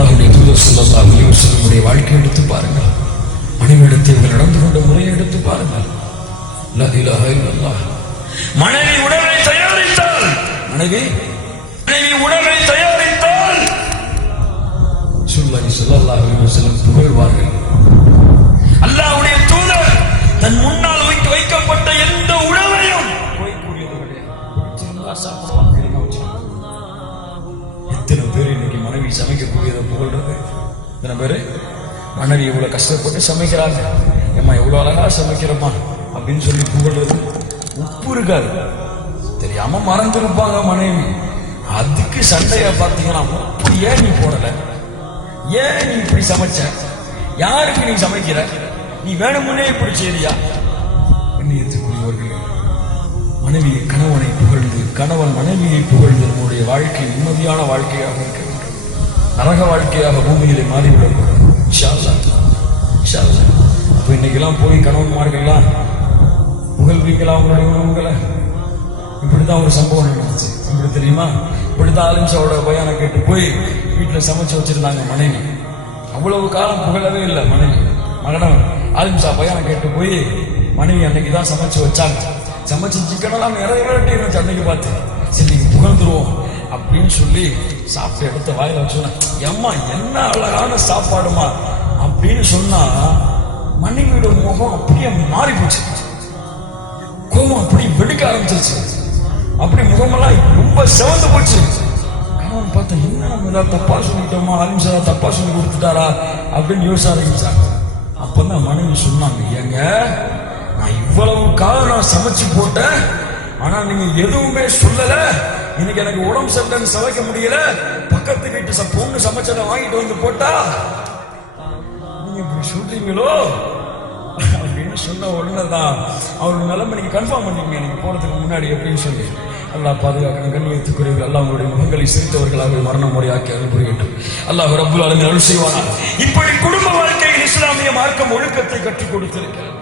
அல்லாஹ்வுடைய தூதர் ஸல்லல்லாஹு அலைஹி வஸல்லம் வாழ்க்கை எடுத்து பாருங்கள். மனைவிடத்தை இவர்கள் நடந்து கொண்ட முறையை எடுத்து பாருங்கள். லா இலாஹ இல்லல்லாஹ். மனைவி உணவை தயாரித்தால் மனைவி உணவை தயாரித்தால் ஸல்லல்லாஹு அலைஹி வஸல்லம் புகழ்வார்கள். அல்லாஹ்வுடைய தூதர் தன் முன்னால் வைக்கப்பட்ட எந்த உணவையும் எத்தனை பேர் இன்னைக்கு மனைவி சமைக்கக்கூடியதை புகழ்றது? எத்தனை பேரு மனைவி இவ்வளவு கஷ்டப்பட்டு சமைக்கிறாங்க, ஏமா எவ்வளவு அழகா சமைக்கிறோமா அப்படின்னு சொல்லி புகழ்றது. உப்பு இருக்காது, தெரியாம மறந்துருப்பாங்க மனைவி. அதுக்கு சண்டையா பார்த்தீங்கன்னா, உப்பு ஏன் நீ போடல, ஏன் நீ இப்படி சமைச்ச, யாருக்கு நீ சமைக்கிற, நீ வேணுமுன்னே இப்படி செய்தியா? கண்ணியத்துக்குரியவர்கள், மனைவி கணவனை புகழ்ந்து, கணவன் மனைவியை புகழ்ந்து நம்முடைய வாழ்க்கை நிம்மதியான வாழ்க்கையாக இருக்க வேண்டும். நரக வாழ்க்கையாக பூமியிலே மாறிவிடக்கூடாது. இன்ஷா அல்லாஹ். அப்ப இன்னைக்கெல்லாம் போய் கணவன்மார்கள்லாம் புகழ்வீங்களா அவங்களுடைய உணவுகளை? இப்படிதான் ஒரு சம்பவம் நடந்துச்சு. இப்படி தெரியுமா? இப்படிதான் ஆலிம்சாவோட பயானை கேட்டு போய் வீட்டுல சமைச்சு வச்சிருந்தாங்க மனைவி. அவ்வளவு காலம் புகழவே இல்லை மனைவி. மகனவன் ஆலிம்சா பயானை கேட்டு போய் மனைவி அன்னைக்குதான் சமைச்சு வச்சாங்க. சமைச்சு சிக்கனெல்லாம் நிறைய இருந்துச்சு. அன்னைக்கு பார்த்து சரி புகழ்ந்துருவோம் அப்படின்னு சொல்லி சாப்பிட்டு எடுத்த வாயில வச்சோன்னா, எம்மா என்ன அழகான சாப்பாடுமா அப்படின்னு சொன்னா மனைவியோட முகம் அப்படியே மாறி போச்சு. கோபம் அப்படி வெடிக்க ஆரம்பிச்சிருச்சு. அப்படி முகமெல்லாம் ரொம்ப செவந்து போச்சு. கணவன் பார்த்தா, என்ன நம்ம ஏதாவது தப்பா சொல்லிட்டோமா, ஆலிம்சா தப்பா சொல்லி கொடுத்துட்டாரா அப்படின்னு யோசிக்க ஆரம்பிச்சாங்க. அப்பதான் மனைவி சொன்னாங்க, ஏங்க நான் இவ்வளவு காலம் நான் சமைச்சு போட்டேன், ஆனா நீங்க எதுவுமே சொல்லல. இன்னைக்கு எனக்கு உடம்பு சரியில்லைன்னு சமைக்க முடியல, பக்கத்து வீட்டு பொண்ணு சமைச்சதை வாங்கிட்டு வந்து போட்டா நீங்க இப்படி சொல்றீங்களோ அப்படின்னு சொன்ன உடனேதான் அவரோட நிலைமை நீங்க கன்ஃபார்ம் பண்ணீங்க எனக்கு போறதுக்கு முன்னாடி அப்படின்னு சொல்லி. அல்லாஹ் பாதுகாக்கணும். கண்ணியத்துக்குரியவர்கள், அல்லாஹ் உங்களுடைய முகங்களை சிரித்தவர்களாக மரணம் முறையாக்கி அருள் புரியட்டும். அல்லாஹ் ரப்புல் ஆலமீன் அருள் செய்வானா. இப்படி குடும்ப வாழ்க்கையில் இஸ்லாமிய மார்க்கம் ஒழுக்கத்தை கற்றுக் கொடுத்திருக்கிறது.